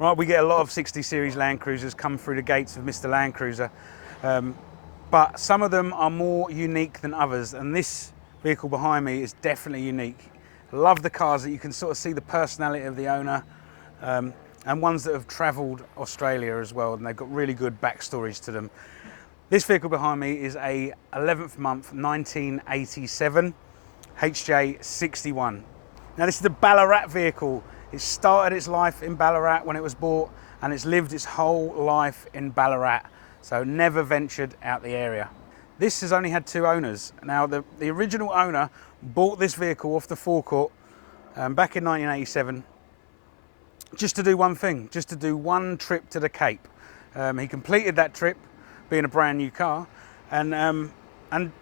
Right, we get a lot of 60 series Land Cruisers come through the gates of Mr. Landcruiser, but some of them are more unique than others, and this vehicle behind me is definitely unique. I love the cars that you can sort of see the personality of the owner, and ones that have travelled Australia as well, and they've got really good backstories to them. This vehicle behind me is a 11th month 1987 HJ61. Now this is a Ballarat vehicle. It started its life in Ballarat when it was bought, and it's lived its whole life in Ballarat, so never ventured out the area. This has only had 2 owners. Now the original owner bought this vehicle off the forecourt back in 1987 just to do one thing, just to do one trip to the Cape. He completed that trip, being a brand new car, and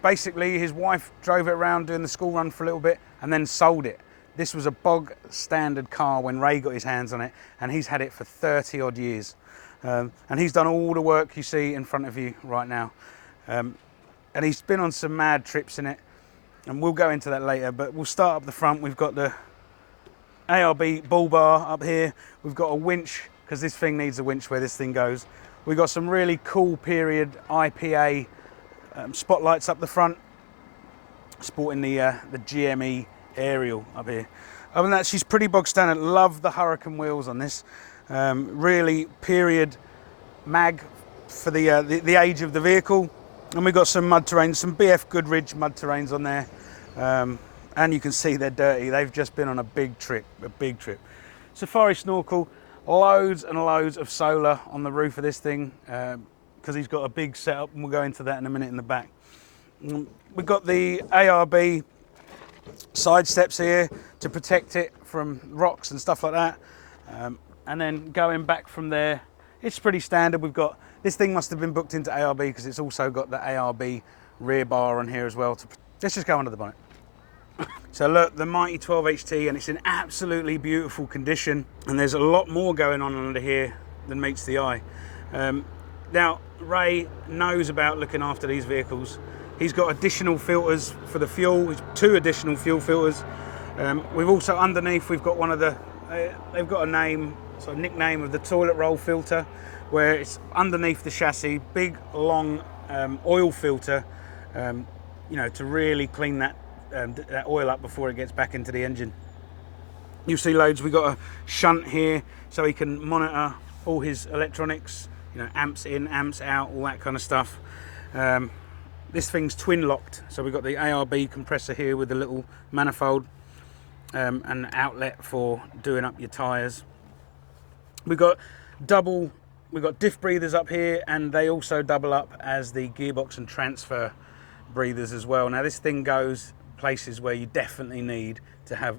basically his wife drove it around doing the school run for a little bit and then sold it. This was a bog standard car when Ray got his hands on it, and he's had it for 30 odd years. And he's done all the work you see in front of you right now. And he's been on some mad trips in it, and we'll go into that later, but we'll start up the front. We've got the ARB bull bar up here. We've got a winch, because this thing needs a winch where this thing goes. We've got some really cool period IPA spotlights up the front, sporting the GME aerial up here. Other than that, she's pretty bog standard. Love the Hurricane wheels on this. Really period mag for the age of the vehicle. And we've got some mud terrains, some BF Goodrich mud terrains on there. And you can see they're dirty. They've just been on a big trip, Safari snorkel, loads and loads of solar on the roof of this thing, because he's got a big setup, and we'll go into that in a minute in the back. We've got the ARB side steps here to protect it from rocks and stuff like that, and then going back from there, it's pretty standard. We've got, this thing must have been booked into ARB because it's also got the ARB rear bar on here as well. Let's just go under the bonnet. So look, the Mighty 12 HT, and it's in absolutely beautiful condition, and there's a lot more going on under here than meets the eye. Now Ray knows about looking after these vehicles. He's got additional filters for the fuel, 2 additional fuel filters. We've also underneath, we've got one of the, they've got a name, so a nickname of the toilet roll filter, where it's underneath the chassis, big long oil filter, you know, to really clean that oil up before it gets back into the engine. You'll see loads. We've got a shunt here so he can monitor all his electronics, you know, amps in, amps out, all that kind of stuff. This thing's twin locked, so we've got the ARB compressor here with the little manifold, and outlet for doing up your tyres. We've got diff breathers up here, and they also double up as the gearbox and transfer breathers as well. Now this thing goes places where you definitely need to have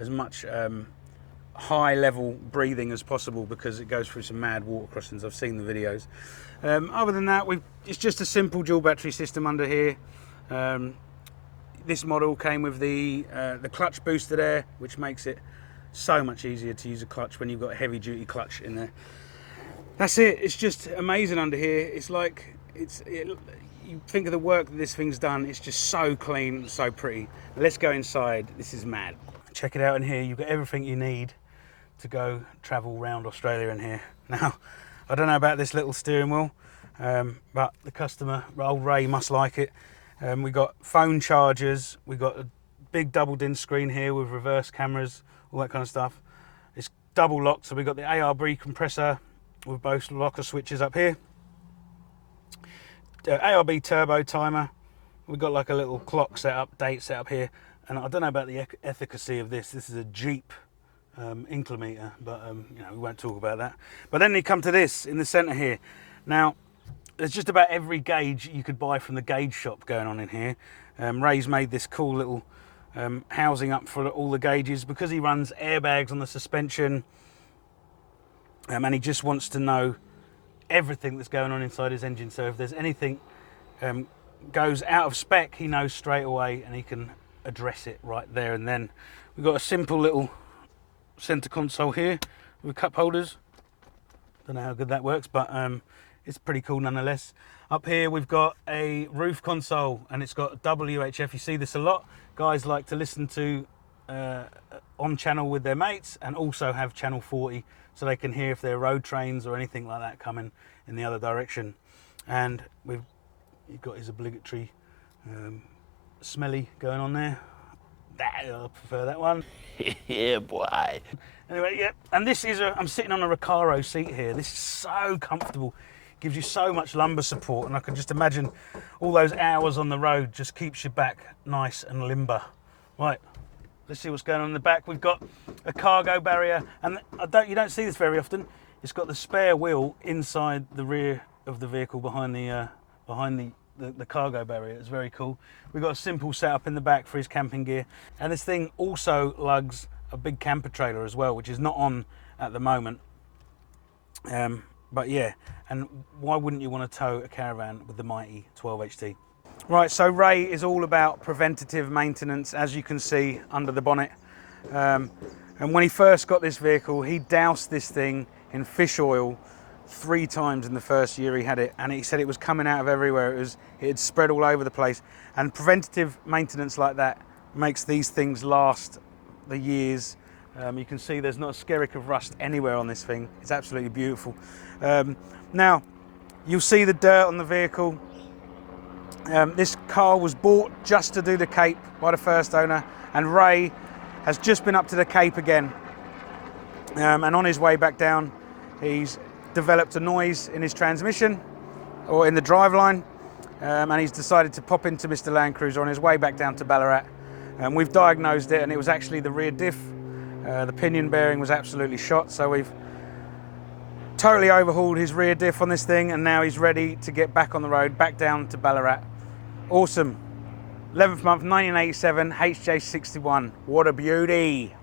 as much high level breathing as possible, because it goes through some mad water crossings. I've seen the videos. Other than that, it's just a simple dual battery system under here. This model came with the clutch booster there, which makes it so much easier to use a clutch when you've got a heavy duty clutch in there. That's it. It's just amazing under here. It's like, you think of the work that this thing's done, it's just so clean, so pretty. Let's go inside. This is mad. Check it out in here. You've got everything you need to go travel around Australia in here. Now, I don't know about this little steering wheel, but the customer, old Ray, must like it. We've got phone chargers. We've got a big double DIN screen here with reverse cameras, all that kind of stuff. It's double locked, so we've got the ARB compressor with both locker switches up here. ARB turbo timer. We've got like a little clock date set up here, and I don't know about the efficacy of this. This is a Jeep inclinometer, but you know, we won't talk about that. But then you come to this in the center here. Now there's just about every gauge you could buy from the gauge shop going on in here. Ray's made this cool little housing up for all the gauges, because he runs airbags on the suspension, and he just wants to know everything that's going on inside his engine. So if there's anything goes out of spec, he knows straight away, and he can address it right there and then. We've got a simple little center console here with cup holders. Don't know how good that works, but it's pretty cool nonetheless. Up here we've got a roof console, and it's got WHF. You see this a lot. Guys like to listen to on channel with their mates, and also have channel 40 so they can hear if there are road trains or anything like that coming in the other direction. And you've got his obligatory smelly going on there. I prefer that one. Yeah, boy. Anyway, yeah, and this is I'm sitting on a Recaro seat here. This is so comfortable. Gives you so much lumbar support, and I can just imagine all those hours on the road just keeps your back nice and limber. Right, let's see what's going on in the back. We've got a cargo barrier, and you don't see this very often. It's got the spare wheel inside the rear of the vehicle behind the cargo barrier. It's very cool. We've got a simple setup in the back for his camping gear, and this thing also lugs a big camper trailer as well, which is not on at the moment. But yeah, and why wouldn't you want to tow a caravan with the mighty 12HT? Right, so Ray is all about preventative maintenance, as you can see under the bonnet. And when he first got this vehicle, he doused this thing in fish oil 3 times in the first year he had it, and he said it was coming out of everywhere. It had spread all over the place, and preventative maintenance like that makes these things last the years. You can see there's not a skerrick of rust anywhere on this thing. It's absolutely beautiful. Now, you'll see the dirt on the vehicle. This car was bought just to do the Cape by the first owner, and Ray has just been up to the Cape again. And on his way back down, he's developed a noise in his transmission or in the driveline, and he's decided to pop into Mr. Landcruiser on his way back down to Ballarat. We've diagnosed it, and it was actually the rear diff. The pinion bearing was absolutely shot, so we've totally overhauled his rear diff on this thing, and now he's ready to get back on the road, back down to Ballarat. Awesome. 11th month, 1987, HJ61. What a beauty.